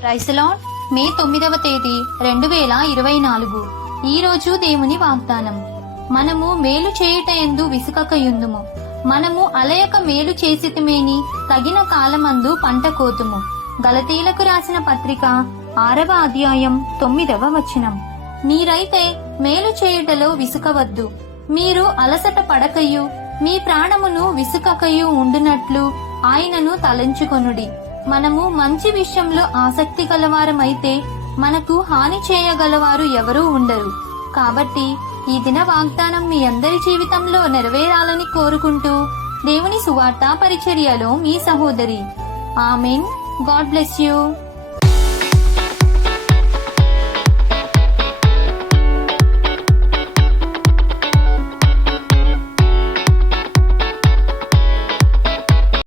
క్రైస్తలాన్ మే తొమ్మిదవ తేదీ రెండు వేల ఇరవై నాలుగు. ఈ రోజు దేవుని వాగ్దానం. మనము మేలు చేయుట ఎందు విసుకకయుందుము. మనము అలయక మేలు చేసితిమేని తగిన కాలమందు పంట కోతుము. గలతీలకు రాసిన పత్రిక ఆరవ అధ్యాయం తొమ్మిదవ వచనం. మీరైతే మేలు చేయుటలో విసుకవద్దు. మీరు అలసట పడకయు మీ ప్రాణమును విసుకకయు ఉండునట్లు ఆయనను తలంచుకొనుడి. మనము మంచి విషయంలో ఆసక్తి గలవారమైతే మనకు హాని చేయగలవారు ఎవరూ ఉండరు. కాబట్టి ఈ దిన వాగ్దానం మీ అందరి జీవితంలో నెరవేరాలని కోరుకుంటూ దేవుని సువార్త పరిచర్యలో మీ సహోదరి. ఆమెన్. God bless you.